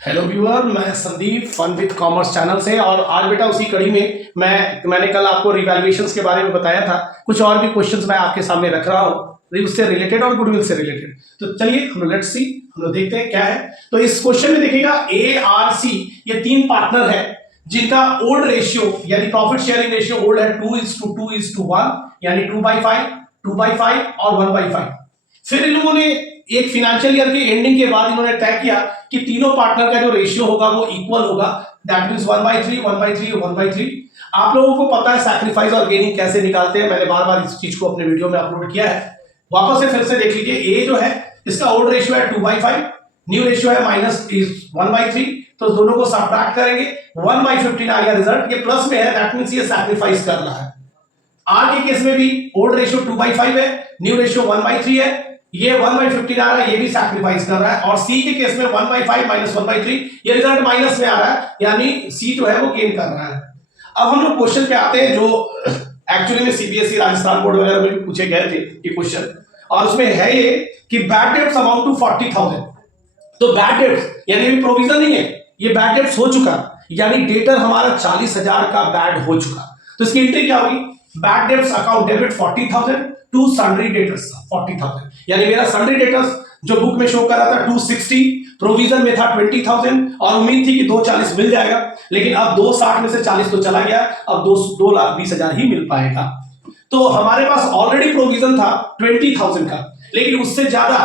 Hello viewer, मैं Sandeep fun with commerce channel से। और आज बेटा उसी कड़ी में मैंने कल आपको रिवैल्यूएशंस के बारे में बताया था। कुछ और भी क्वेश्चंस मैं आपके सामने रख रहा हूँ उससे रिलेटेड और गुडविल से रिलेटेड। तो चलिए हम लोग लेट्स सी, हम लोग देखते हैं क्या है। तो इस क्वेश्चन में देखिएगा ए आर सी, ये तीन पार्टनर है जिनका ओल्ड रेशियो यानी प्रॉफिट शेयरिंग रेशियो ओल्ड है 2:1 यानी 2/5 और 1/5। फिर इन लोगों ने एक फाइनेंशियल ईयर के एंडिंग के बाद इन्होंने तय किया कि तीनों पार्टनर का जो रेशियो होगा वो इक्वल होगा, दैट मींस 1/3 1/3 1/3। आप लोगों को पता है सैक्रिफाइस और गेनिंग कैसे निकालते हैं, मैंने बार बार इस चीज को अपने वीडियो में अपलोड किया है। वापस से फिर से देख लीजिए। ए जो है इसका ओल्ड रेशियो है 2/5, न्यू रेशियो है -1/3। तो दोनों को सब्ट्रैक्ट करेंगे, 1/15 आ गया रिजल्ट। ये प्लस में है, दैट मींस ये सैक्रिफाइस कर रहा है। आर के केस में भी ओल्ड रेशियो 2/5 है, न्यू रेशियो 1/3 है, ये 1/15 आ रहा है, ये भी सैक्रिफाइस कर रहा है। और सी के केस में 1/5 - 1/3, ये रिजल्ट माइनस में आ रहा है, यानी सी जो है वो गेन कर रहा है। अब हम लोग क्वेश्चन पे आते हैं जो एक्चुअली में सीबीएसई राजस्थान बोर्ड वगैरह में पूछे गए थे ये क्वेश्चन। और उसमें है ये कि बैड डेट्स अमाउंट टू 40,000। तो बैड डेट्स यानी प्रोविजन नहीं है, ये बैड डेट्स हो चुका, यानी डेटर हमारा 40,000 का बैड हो चुका। तो इसकी एंट्री क्या होगी? Bad debts account debit 40,000 to sundry debtors 40,000। यानी मेरा सन्ड्री डेटर्स जो बुक में शो कर रहा था 260, प्रोविजन में था 20,000 और उम्मीद थी कि 240 मिल जाएगा, लेकिन अब 260 में से 40 तो चला गया, अब 2,20,000 ही मिल पाएगा। तो हमारे पास ऑलरेडी प्रोविजन था 20,000 का, लेकिन उससे ज्यादा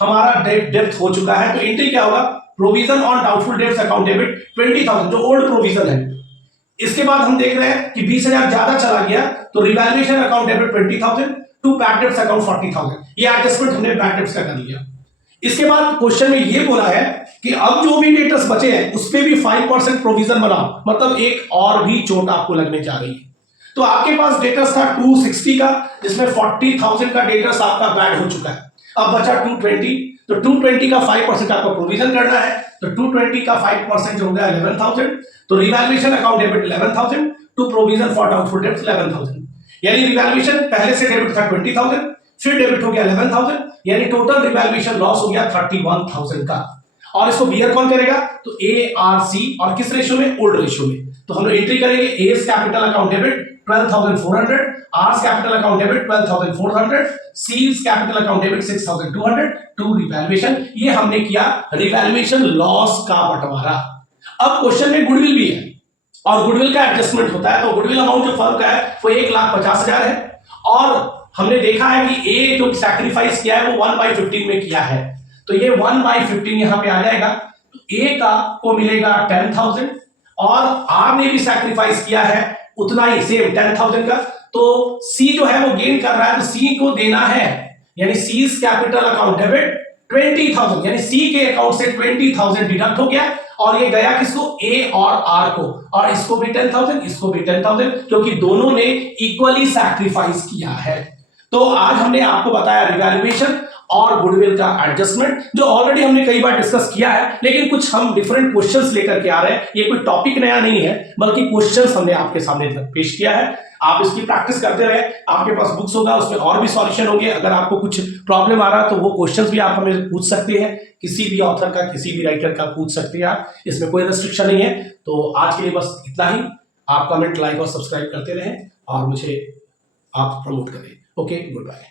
हमारा डेप्थ हो चुका है। तो एंट्री क्या होगा? Provision on doubtful debts account debit 20,000 जो ओल्ड प्रोविजन है। इसके बाद हम देख रहे हैं कि 20,000 ज्यादा चला गया, तो revaluation account debit 20,000 to bad debts account 40,000। ये एडजस्टमेंट हमने बैड डेट्स का कर लिया। इसके बाद क्वेश्चन में ये बोला है कि अब जो भी डेटर्स बचे हैं उस पे भी 5% प्रोविजन बनाओ, मतलब एक और भी चोट आपको लगने जा रही है। तो आपके पास डेटर्स था 260 का, जिसमें 40,000 का डेटर्स आपका बैड हो चुका है। अब बचा 220, तो 220 का 5% आपको प्रोविजन करना है। तो 220 का 5% हो गया 11,000। तो revaluation account debit 11,000 to provision for doubtful debts 11,000। यानी रिवैल्यूएशन पहले से डेबिट था 20,000, फिर डेबिट हो गया 11,000, यानी टोटल रिवैल्यूएशन लॉस हो गया 31,000 का। और इसको बियर कौन करेगा? तो ए आर सी, और किस रेशियो में? ओल्ड रेशियो में। तो हम लोग एंट्री करेंगे A's capital account debit 12,400, R's capital account debit 12,400, C's capital account debit 6,200 to revaluation. ये हमने किया रिवैल्यूएशन लॉस का बंटवारा। अब क्वेश्चन में गुडविल भी है और गुडविल का एडजस्टमेंट होता है। तो गुडविल अमाउंट जो फर्म का है वो 1,50,000 है, और हमने देखा है कि ए जो सैक्रिफाइस किया है वो 1/15 में किया है, तो ये 1/15 यहां पे आ जाएगा। तो ए का को मिलेगा 10,000 और आर ने भी सैक्रिफाइस किया है उतना ही सेम 10,000 का। तो सी जो है वो गेन कर रहा है, तो सी को देना है, यानी सीज कैपिटल अकाउंट डेबिट 20,000, यानी सी के अकाउंट से 20,000 डिडक्ट हो गया और ये गया किसको? ए और आर को, और इसको भी 10,000, इसको भी 10,000, क्योंकि दोनों ने इक्वली सैक्रिफाइस किया है। तो आज हमने आपको बताया रिवैल्यूएशन और गुडविल का एडजस्टमेंट, जो ऑलरेडी हमने कई बार डिस्कस किया है, लेकिन कुछ हम डिफरेंट क्वेश्चंस लेकर के आ रहे हैं। ये कोई टॉपिक नया नहीं है, बल्कि क्वेश्चंस हमने आपके सामने पेश किया है। आप इसकी प्रैक्टिस करते रहे, आपके पास बुक्स होगा, उसमें और भी सॉल्यूशन होंगे। अगर आपको कुछ प्रॉब्लम आ रहा है तो वो क्वेश्चंस भी आप हमें पूछ सकते हैं, किसी भी ऑथर का, किसी भी राइटर का पूछ सकते हैं आप, इसमें कोई रेस्ट्रिक्शन नहीं है। तो आज के लिए बस इतना ही। आप कमेंट, लाइक और सब्सक्राइब करते रहें और मुझे आप प्रमोट करें। Okay, good bye.